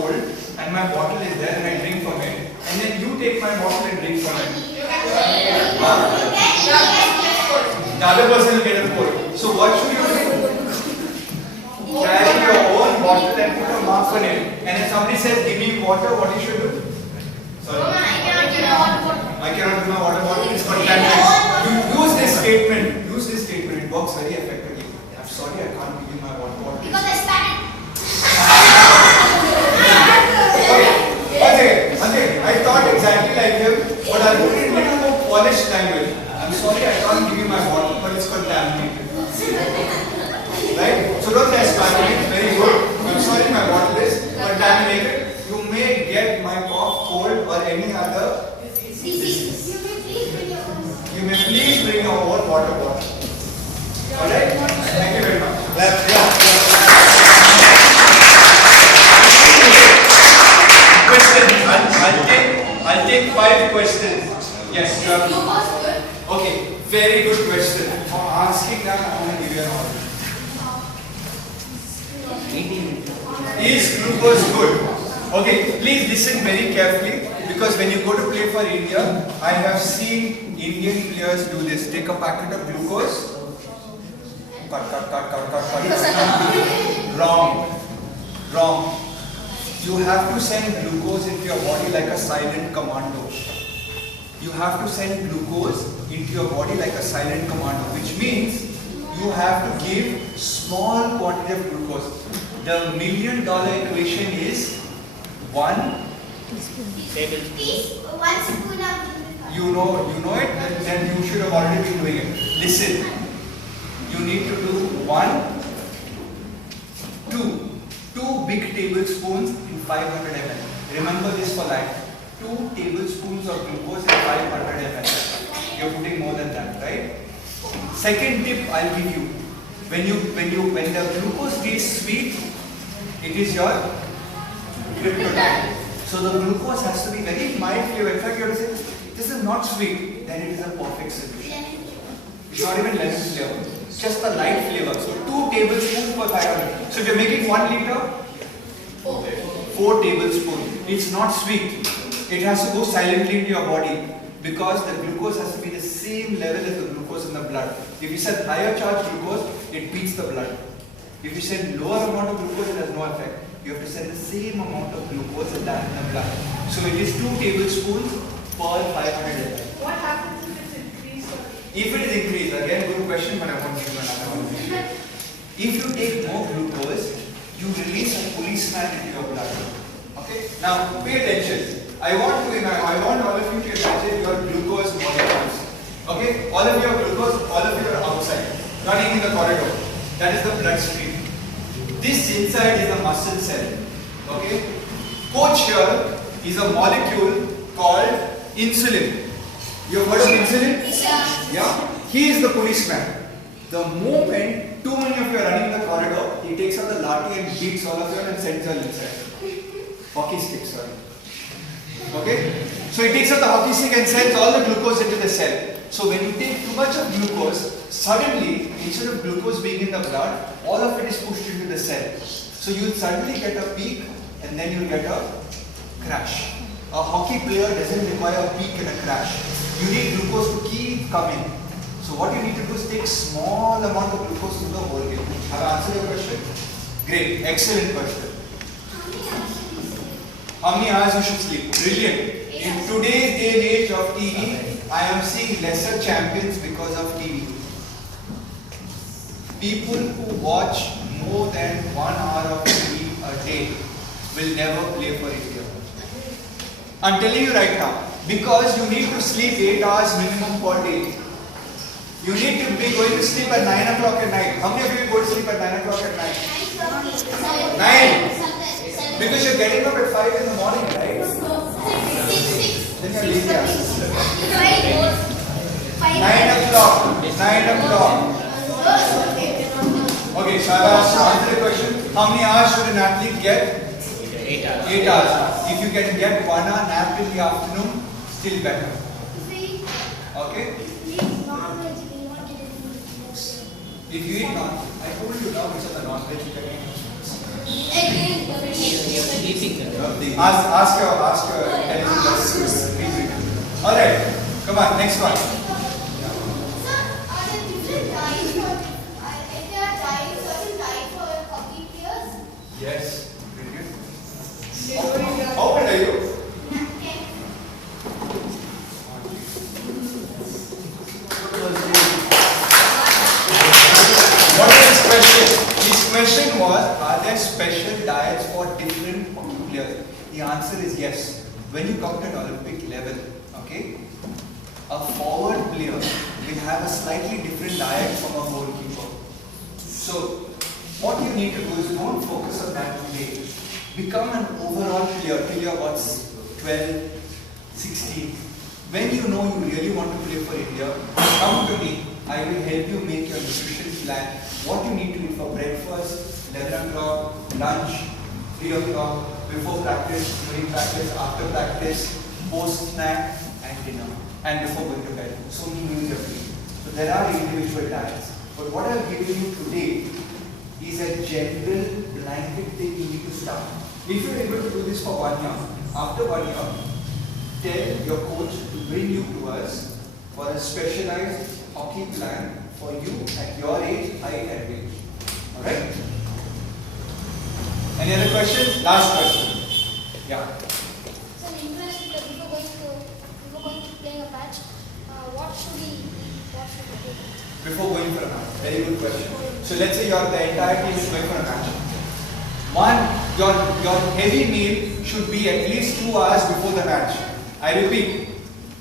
cold and my bottle is there and I drink from it, and then you take my bottle and drink from it. The other person will get a cold. So what should you do? Carry your own bottle and put a mark on it. And if somebody says, give me water, what you should do? Sorry. I cannot give my water bottle. I cannot give my water bottle. It's contaminated. You use this statement. Use this statement. It works very effectively. I'm sorry, I can't give you my water bottle. Because I spat it. Okay. I thought exactly like him, but I'll put it in a little more polished language. I'm sorry, I can't give you my bottle, but it's contaminated. Right? So don't test it's very good. I'm sorry, my bottle is contaminated. You may get my cough, cold, or any other disease. You may please bring your own water bottle. Alright? Thank you very much. Questions. I'll take 5 questions. Yes, you have. Okay, very good question. For asking that, I'm going to give you an order. Is glucose good? Okay, please listen very carefully, because when you go to play for India, I have seen Indian players do this. Take a packet of glucose. Cut. Wrong. You have to send glucose into your body like a silent commando. You have to send glucose into your body like a silent commando, which means you have to give small quantity of glucose. The $1 million equation is 1 tablespoon. 1 spoon of you know it, then you should have already been doing it. Listen, you need to do 2 big tablespoons in 500 ml. Remember this for life. 2 tablespoons of glucose in 500 ml. You're putting more than that, right? Second tip I'll give you. When the glucose tastes sweet, it is your kryptonite. So the glucose has to be very mild flavor. In fact, you have to say, this is not sweet, then it is a perfect solution. It's not even lemon flavor. It's just a light flavor. So 2 tablespoons per 500. So if you're making 1 liter, 4 tablespoons. It's not sweet. It has to go silently into your body, because the glucose has to be the same level as the glucose in the blood. If you send higher charge glucose, it beats the blood. If you send lower amount of glucose, it has no effect. You have to send the same amount of glucose as that in the blood. So it is 2 tablespoons per 500 ml. What happens if it's increased? If it is increased, again good question, but I won't give you another one. If you take more glucose, you release a policeman into your blood. Okay? Now pay attention. I want all of you to imagine your glucose molecules. Okay? All of your glucose, all of you are outside, not even in the corridor. That is the bloodstream. This inside is a muscle cell. Okay? Coach here is a molecule called insulin. You have heard of insulin? Yeah? He is the policeman. The moment too many of you are running the corridor, he takes out the lathi and beats all of you and sends you all inside. Hockey stick, sorry. Okay? So he takes out the hockey stick and sends all the glucose into the cell. So when you take too much of glucose, suddenly, instead of glucose being in the blood, all of it is pushed into the cell. So you will suddenly get a peak and then you will get a crash. A hockey player doesn't require a peak and a crash. You need glucose to keep coming. So what you need to do is take small amount of glucose to the whole game. Have I answered your question? Great, excellent question. How many hours you should sleep? Brilliant. In today's day and age of TV, I am seeing lesser champions because of TV. People who watch more than 1 hour of TV a day will never play for India. I'm telling you right now, because you need to sleep 8 hours minimum per day. You need to be going to sleep at 9 o'clock at night. How many of you go to sleep at 9 o'clock at night? 9. Because you're getting up at 5 in the morning, right? Then you're lazy. 9 o'clock. 9 o'clock. Okay, so I've asked to answer the question. How many hours should an athlete get? 8 hours. 8 hours. If you can get 1 hour nap in the afternoon, still better. Okay? If you eat non, I told you now which are the non-veg you can eat. Egg. sleeping. Ask your intelligence. All right, come on, next one. Sir, are there different diets for, if there are diets, certain diets for hockey players? Yes. How old are you? Okay. What is this question? His question was, are there special diets for different hockey players? The answer is yes. When you come to an Olympic level, okay, a forward player will have a slightly different diet from a goalkeeper. So, what you need to do is don't focus on that today. Become an overall player till you're about 12, 16. When you know you really want to play for India, come to me. I will help you make your nutrition plan. What you need to eat for breakfast, 11 o'clock, lunch, 3 o'clock, before practice, during practice, after practice, post snack and dinner, and before going to bed. So many meals every day. So there are individual diets. But what I've given you today is a general blanket thing you need to start. If you're able to do this for 1 year, after 1 year, tell your coach to bring you to us for a specialized hockey plan for you at your age, height and weight. Alright? Any other questions? Last question. Yeah. So, interest before going to playing a match, what should we eat? What should we do? Before going for a match. Very good question. So let's say the entire team is going for a match. Your heavy meal should be at least 2 hours before the match. I repeat,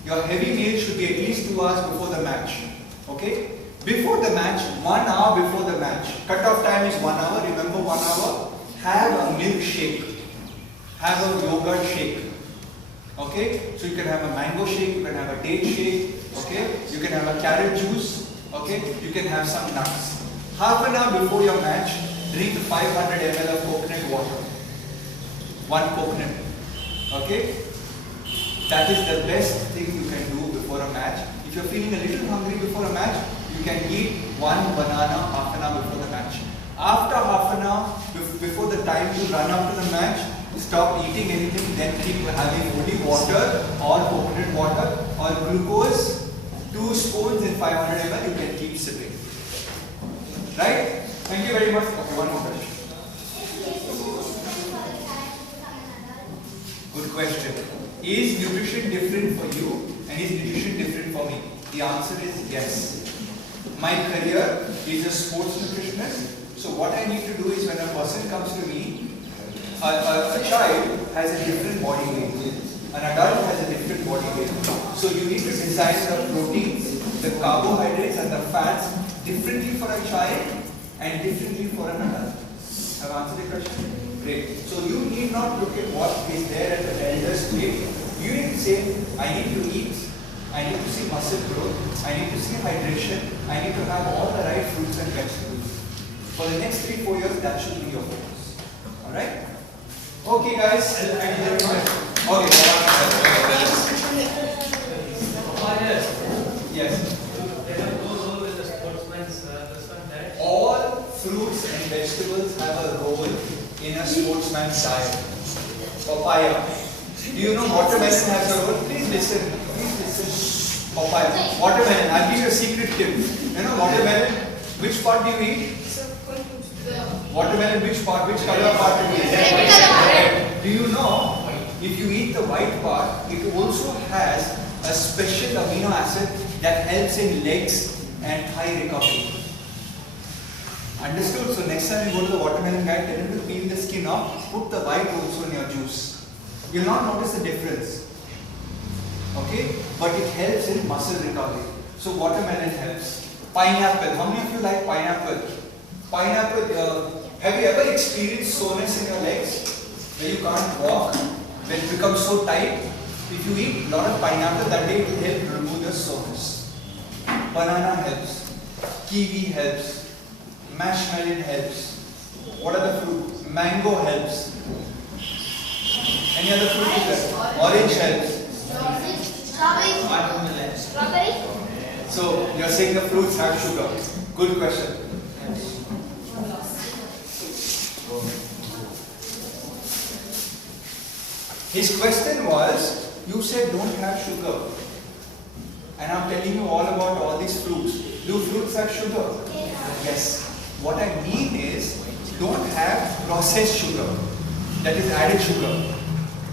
your heavy meal should be at least 2 hours before the match. Okay? Before the match, 1 hour before the match. Cut-off time is 1 hour. Remember 1 hour. Have a milkshake. Have a yogurt shake. Okay? So you can have a mango shake, you can have a date shake, okay? You can have a carrot juice, okay? You can have some nuts. Half an hour before your match, drink 500 ml of coconut water. 1 coconut. Okay? That is the best thing you can do before a match. If you're feeling a little hungry before a match, you can eat 1 banana half an hour before the match. After half an hour, before the time to run up to the match, stop eating anything, then keep having only water or coconut water or glucose, 2 spoons in 500 ml, you can keep sipping. Right? Thank you very much. Okay, one more question. Good question. Is nutrition different for you and is nutrition different for me? The answer is yes. My career is a sports nutritionist. So what I need to do is when a person comes to me, a child has a different body weight. An adult has a different body weight. So you need to design the proteins, the carbohydrates and the fats differently for a child and differently for an adult. Have I answered the question? Great. So you need not look at what is there at the eldest plate. You need to say, I need to eat, I need to see muscle growth, I need to see hydration, I need to have all the right fruits and vegetables. For the next 3-4 years, that should be your focus. Alright? Okay guys, thank you very much. Okay. Yes. All fruits and vegetables have a role in a sportsman's diet. Papaya. Do you know watermelon has a role? Please listen. Please listen. Papaya. Watermelon. I'll give you a secret tip. You know watermelon? Which part do you eat? Watermelon, which part? Which color part do you eat? Red. Do you know, if you eat the white part, it also has a special amino acid that helps in legs and thigh recovery. Understood? So next time you go to the watermelon guy, tell him to peel the skin off, put the white also in your juice. You'll not notice the difference. Okay? But it helps in muscle recovery. So watermelon helps. Pineapple. How many of you like pineapple? Pineapple, have you ever experienced soreness in your legs? Where you can't walk? When it becomes so tight? If you eat a lot of pineapple, that day it will help remove the soreness. Banana helps. Kiwi helps. Mashmelon helps. What are the fruits? Mango helps. Any other fruit is there? Orange helps. Strawberry? So you're saying the fruits have sugar. Good question. His question was, you said don't have sugar. And I'm telling you all about all these fruits. Do fruits have sugar? Yes. What I mean is, don't have processed sugar. That is added sugar.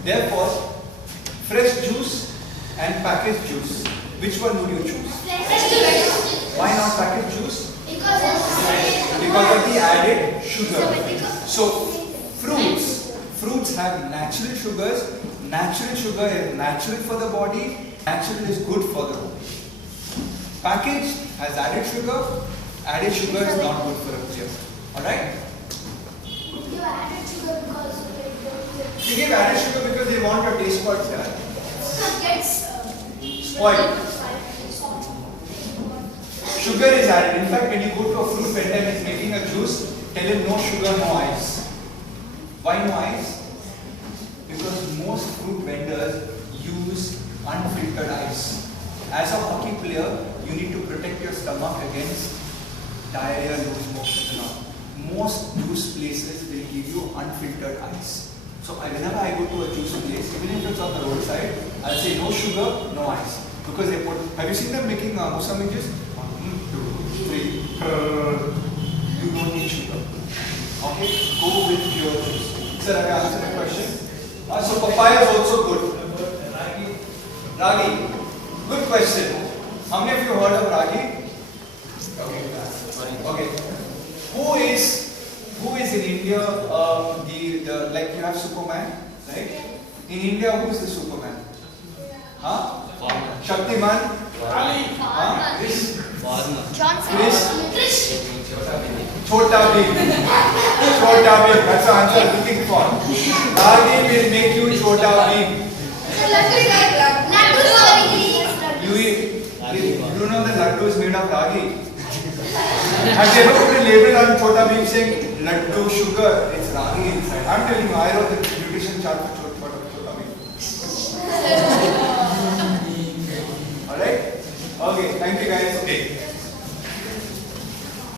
Therefore, fresh juice and packaged juice. Which one would you choose? Why not packaged juice? Because of the added sugar. So, fruits have natural sugars. Natural sugar is natural for the body. Natural is good for the body. Packaged has added sugar. Added sugar is not good for a beer. Alright? You added sugar because You give added sugar because they want your taste buds there. gets Spoiled. Sugar is added. In fact, when you go to a fruit vendor and he's making a juice, tell him no sugar, no ice. Why no ice? Because most fruit vendors use unfiltered ice. As a hockey player, you need to protect your stomach against diarrhea, loose motion and all. Most juice places will give you unfiltered ice. So whenever I go to a juice place, even if it's on the roadside, I'll say no sugar, no ice. Because they put, have you seen them making Musami juice? 1, 2, 3. You don't need sugar. Okay? Go with your juice. Sir, have I answered the question? So papaya is also good. Ragi. Good question. How many of you heard of ragi? Okay. Okay. Who is in India? Like you have Superman, right? In India, who is the Superman? Huh? Shaktiman. Huh? Chris. Chota Bheem. Chota Bheem. That's the answer I'm looking for. Ragi will make you Chota Bheem. You know the laddu is made of ragi. Have you ever put a label on Chota Bheem saying laddu sugar? It's ragi inside. I'm telling you, I wrote the nutrition chart for Chota